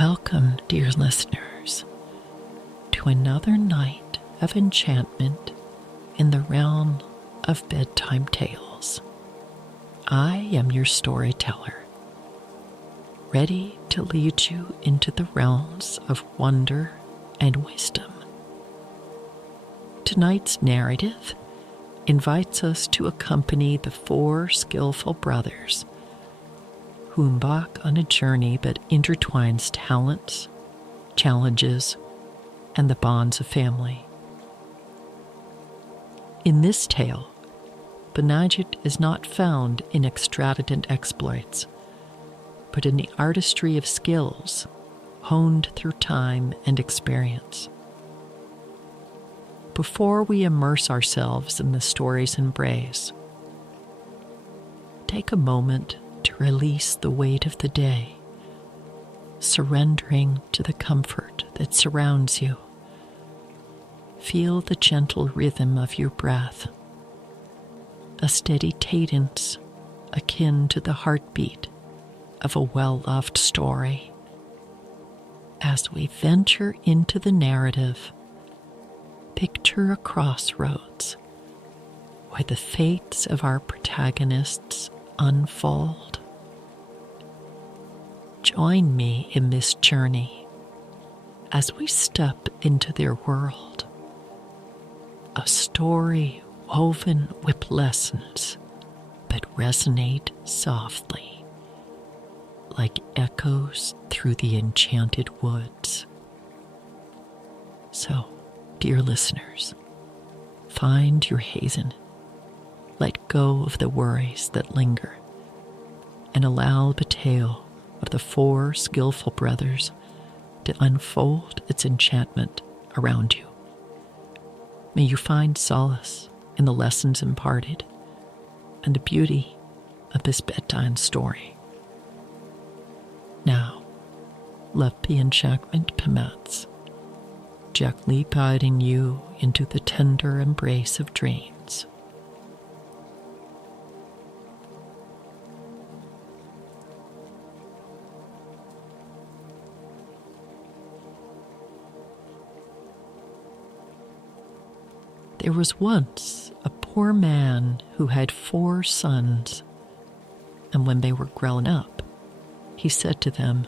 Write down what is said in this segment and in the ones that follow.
Welcome, dear listeners, to another night of enchantment in the realm of bedtime tales. I am your storyteller, ready to lead you into the realms of wonder and wisdom. Tonight's narrative invites us to accompany the four skillful brothers who embark on a journey that intertwines talents, challenges, and the bonds of family. In this tale, Benajit is not found in extravagant exploits, but in the artistry of skills honed through time and experience. Before we immerse ourselves in the story's embrace, take a moment to release the weight of the day, surrendering to the comfort that surrounds you. Feel the gentle rhythm of your breath, a steady cadence akin to the heartbeat of a well-loved story. As we venture into the narrative, picture a crossroads where the fates of our protagonists unfold. Join me in this journey as we step into their world, a story woven with lessons that resonate softly, like echoes through the enchanted woods. So, dear listeners, find your hazen. Let go of the worries that linger, and allow the tale of the four skillful brothers to unfold its enchantment around you. May you find solace in the lessons imparted and the beauty of this bedtime story. Now, let the enchantment commence, gently guiding you into the tender embrace of dreams. There was once a poor man who had 4 sons, and when they were grown up, he said to them,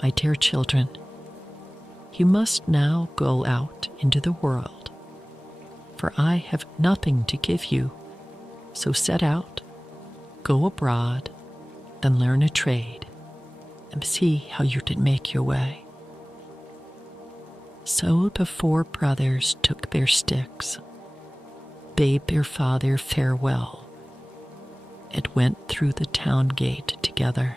"My dear children, you must now go out into the world, for I have nothing to give you, so set out, go abroad, and learn a trade, and see how you can make your way." So the 4 brothers took their sticks, bade their father farewell, and went through the town gate together.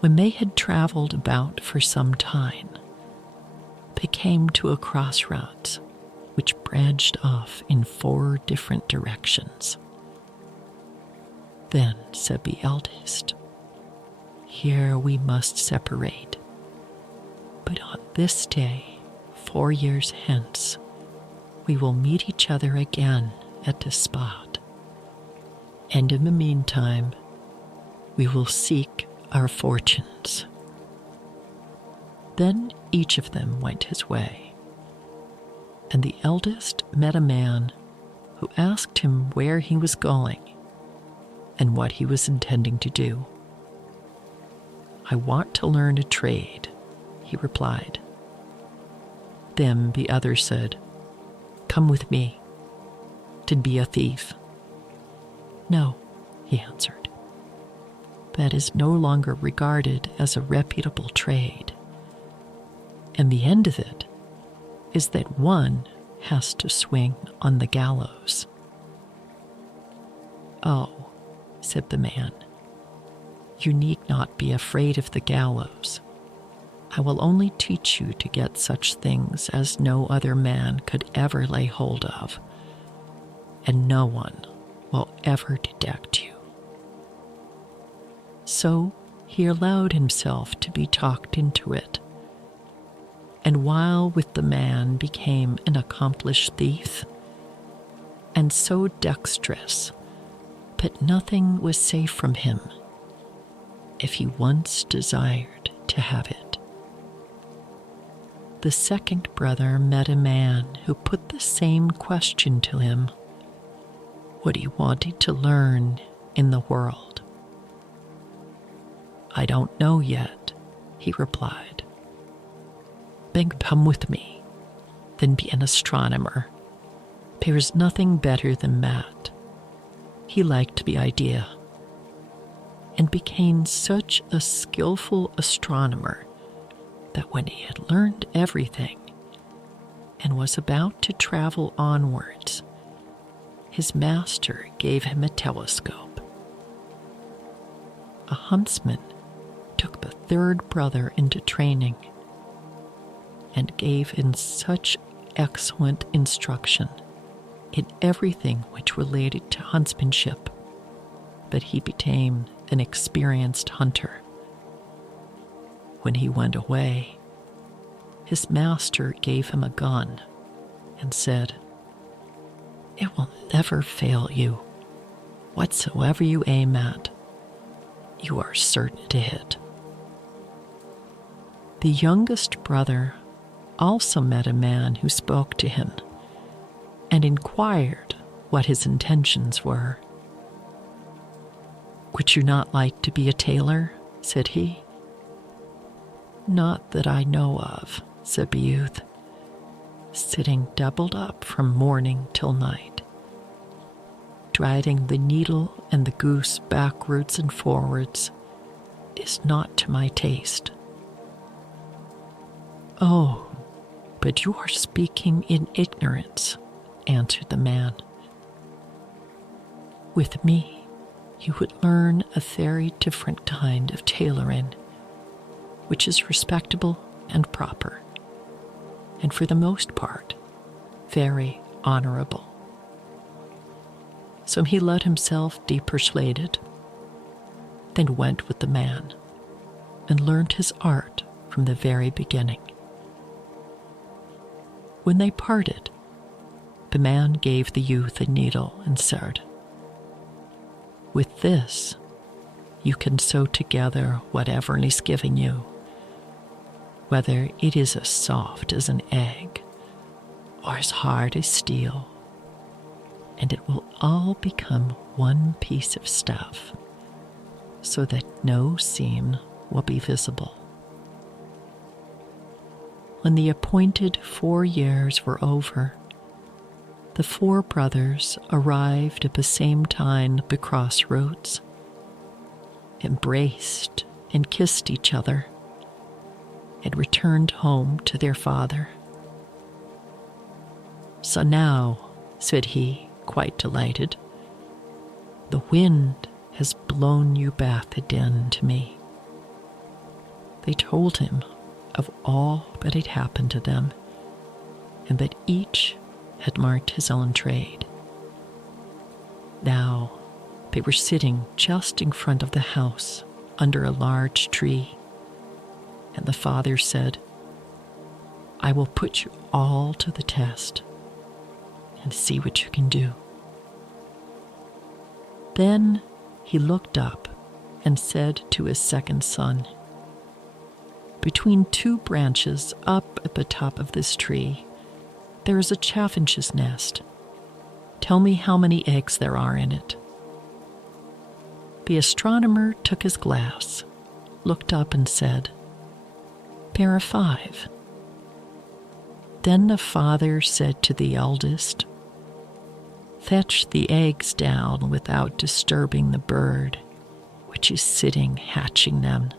When they had traveled about for some time, they came to a crossroads which branched off in 4 different directions. Then said the eldest, "Here we must separate. But on this day, 4 years hence, we will meet each other again at this spot. And in the meantime, we will seek our fortunes." Then each of them went his way, and the eldest met a man who asked him where he was going and what he was intending to do. "I want to learn a trade," he replied. Then the other said, "Come with me, to be a thief." "No," he answered. "That is no longer regarded as a reputable trade. And the end of it is that one has to swing on the gallows." "Oh," said the man, "you need not be afraid of the gallows. I will only teach you to get such things as no other man could ever lay hold of, and no one will ever detect you." So he allowed himself to be talked into it, and while with the man became an accomplished thief, and so dexterous that nothing was safe from him, if he once desired to have it. The second brother met a man who put the same question to him, what he wanted to learn in the world. "I don't know yet," he replied. "Then come with me, then be an astronomer. There is nothing better than that." He liked the idea and became such a skillful astronomer that when he had learned everything and was about to travel onwards, his master gave him a telescope. A huntsman took the third brother into training and gave him such excellent instruction in everything which related to huntsmanship that he became an experienced hunter. When he went away, his master gave him a gun and said, "It will never fail you. Whatsoever you aim at, you are certain to hit." The youngest brother also met a man who spoke to him and inquired what his intentions were. "Would you not like to be a tailor?" said he. "Not that I know of," said the youth, "sitting doubled up from morning till night, driving the needle and the goose backwards and forwards is not to my taste." "Oh, but you are speaking in ignorance," answered the man. "With me, you would learn a very different kind of tailoring, which is respectable and proper, and for the most part, very honorable." So he let himself be persuaded, then went with the man, and learned his art from the very beginning. When they parted, the man gave the youth a needle and said, "With this, you can sew together whatever is given you, whether it is as soft as an egg or as hard as steel, and it will all become one piece of stuff, so that no seam will be visible." When the appointed 4 years were over, the 4 brothers arrived at the same time at the crossroads, embraced and kissed each other, and returned home to their father. "So now," said he, quite delighted, "the wind has blown you back again to me." They told him of all that had happened to them, and that each had marked his own trade. Now they were sitting just in front of the house under a large tree, and the father said, "I will put you all to the test and see what you can do." Then he looked up and said to his second son, "Between 2 branches up at the top of this tree, there is a chaffinch's nest. Tell me how many eggs there are in it." The astronomer took his glass, looked up and said, "There are 5. Then the father said to the eldest, "Fetch the eggs down without disturbing the bird, which is sitting hatching them."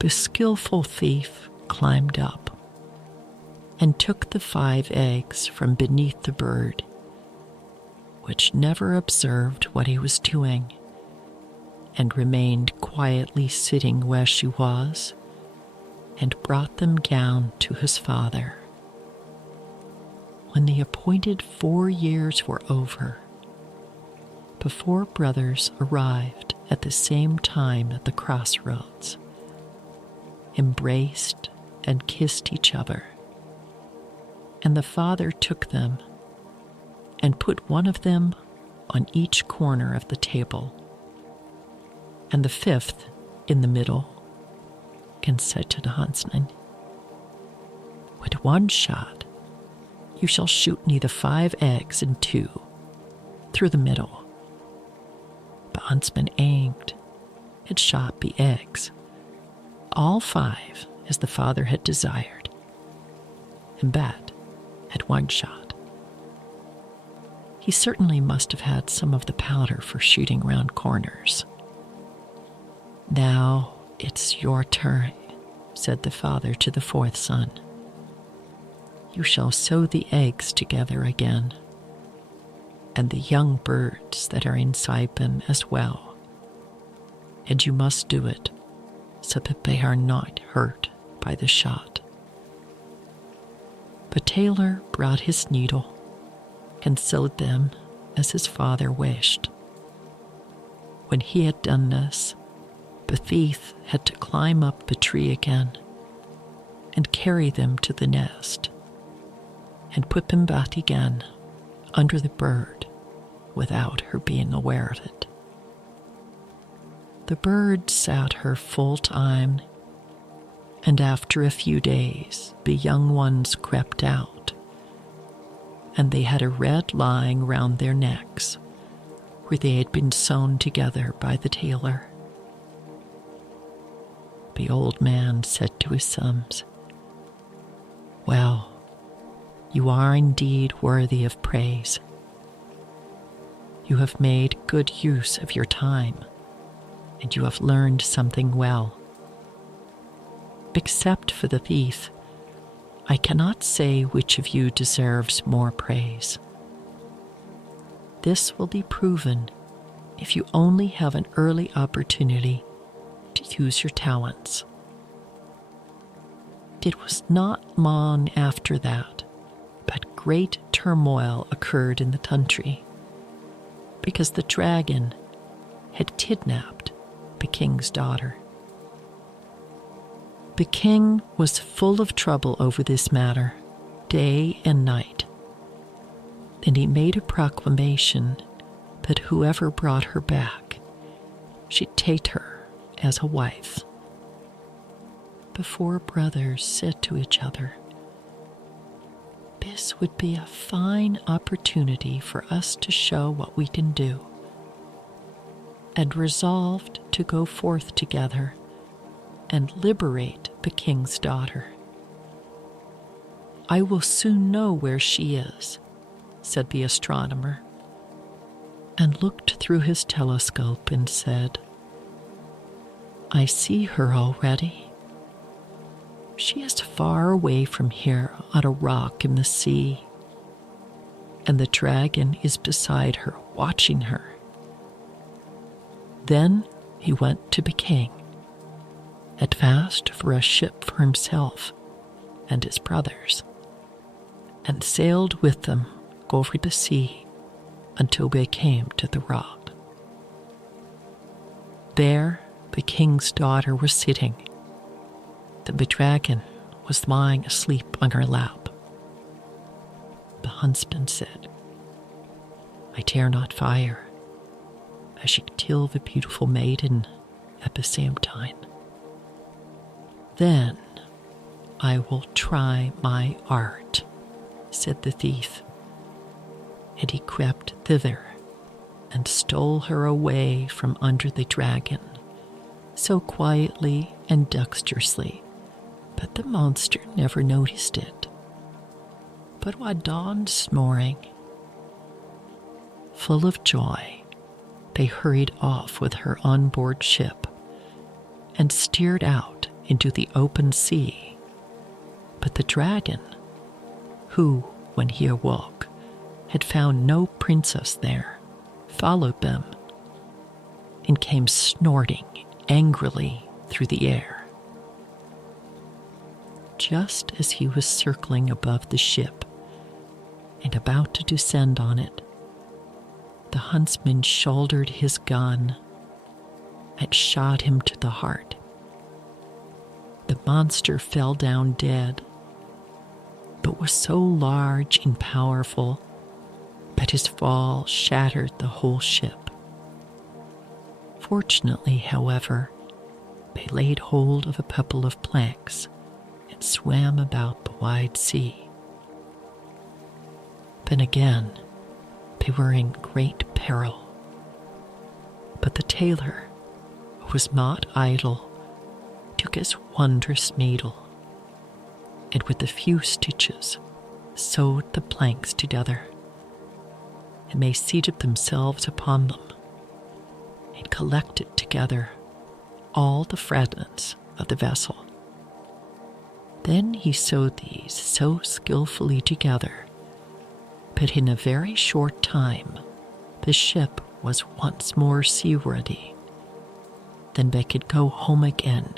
The skillful thief climbed up and took the 5 eggs from beneath the bird, which never observed what he was doing, and remained quietly sitting where she was, and brought them down to his father. When the appointed 4 years were over, the 4 brothers arrived at the same time at the crossroads, embraced and kissed each other, and the father took them and put one of them on each corner of the table. and the fifth in the middle. And said to the huntsman, "With one shot, you shall shoot me the 5 eggs in 2 through the middle." The huntsman aimed and shot the eggs, all 5 as the father had desired, and that at 1 shot. He certainly must have had some of the powder for shooting round corners. "Now it's your turn," said the father to the 4th son. "You shall sew the eggs together again, and the young birds that are inside them as well. And you must do it so that they are not hurt by the shot." The tailor brought his needle and sewed them as his father wished. When he had done this, the thief had to climb up the tree again and carry them to the nest and put them back again under the bird without her being aware of it. The bird sat her full time, and after a few days the young ones crept out, and they had a red line round their necks where they had been sewn together by the tailor. The old man said to his sons, "Well, you are indeed worthy of praise. You have made good use of your time, and you have learned something well. Except for the thief, I cannot say which of you deserves more praise. This will be proven if you only have an early opportunity to use your talents." It was not long after that great turmoil occurred in the country, because the dragon had kidnapped the king's daughter. The king was full of trouble over this matter, day and night, and he made a proclamation that whoever brought her back should take her as a wife. The 4 brothers said to each other, "This would be a fine opportunity for us to show what we can do," and resolved to go forth together and liberate the king's daughter. "I will soon know where she is," said the astronomer, and looked through his telescope and said, "I see her already. She is far away from here on a rock in the sea, and the dragon is beside her, watching her." Then he went to the king, advanced for a ship for himself and his brothers, and sailed with them over the sea until they came to the rock. There the king's daughter was sitting. The dragon was lying asleep on her lap. The huntsman said, "I dare not fire. I should kill the beautiful maiden at the same time. Then I will try my art," said the thief, and he crept thither and stole her away from under the dragon, so quietly and dexterously that the monster never noticed it. But while dawn snoring, full of joy, they hurried off with her on board ship and steered out into the open sea. But the dragon, who, when he awoke, had found no princess there, followed them and came snorting angrily through the air. Just as he was circling above the ship and about to descend on it, the huntsman shouldered his gun and shot him to the heart. The monster fell down dead, but was so large and powerful that his fall shattered the whole ship. Fortunately, however, they laid hold of a couple of planks and swam about the wide sea. Then again, they were in great peril. But the tailor, who was not idle, took his wondrous needle, and with a few stitches sewed the planks together, and they seated themselves upon them and collected together all the fragments of the vessel. Then he sewed these so skillfully together that in a very short time the ship was once more seaworthy. Then they could go home again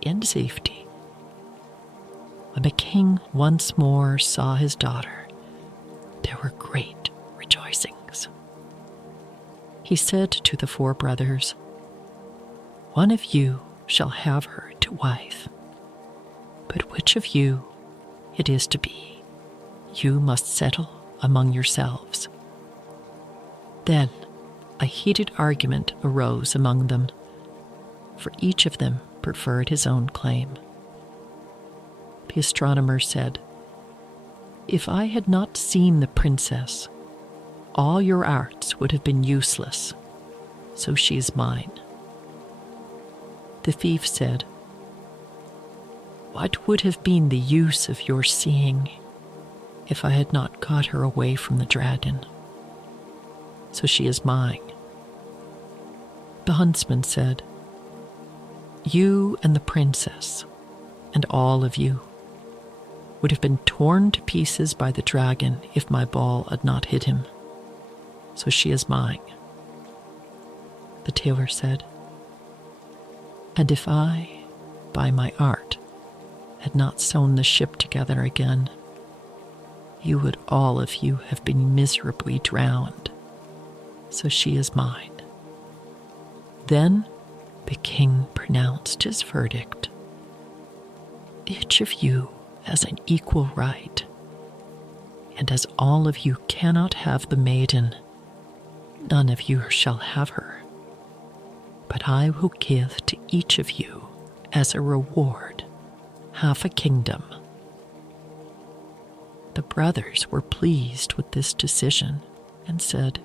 in safety. When the king once more saw his daughter, there were great rejoicings. He said to the four brothers, "One of you shall have her to wife, but which of you it is to be, you must settle among yourselves." Then a heated argument arose among them, for each of them preferred his own claim. The astronomer said, "If I had not seen the princess, all your arts would have been useless, so she is mine." The thief said, "What would have been the use of your seeing if I had not got her away from the dragon? So she is mine." The huntsman said, "You and the princess, and all of you, would have been torn to pieces by the dragon if my ball had not hit him. So she is mine." The tailor said, "And if I, by my art, had not sewn the ship together again, you would all of you have been miserably drowned. So she is mine." Then the king pronounced his verdict. "Each of you has an equal right, and as all of you cannot have the maiden, none of you shall have her. But I will give to each of you, as a reward, half a kingdom." The brothers were pleased with this decision and said,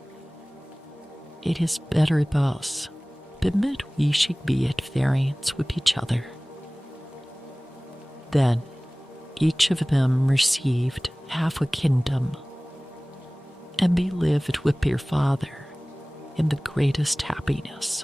"It is better thus, but we should be at variance with each other." Then each of them received half a kingdom, and they lived with their father in the greatest happiness.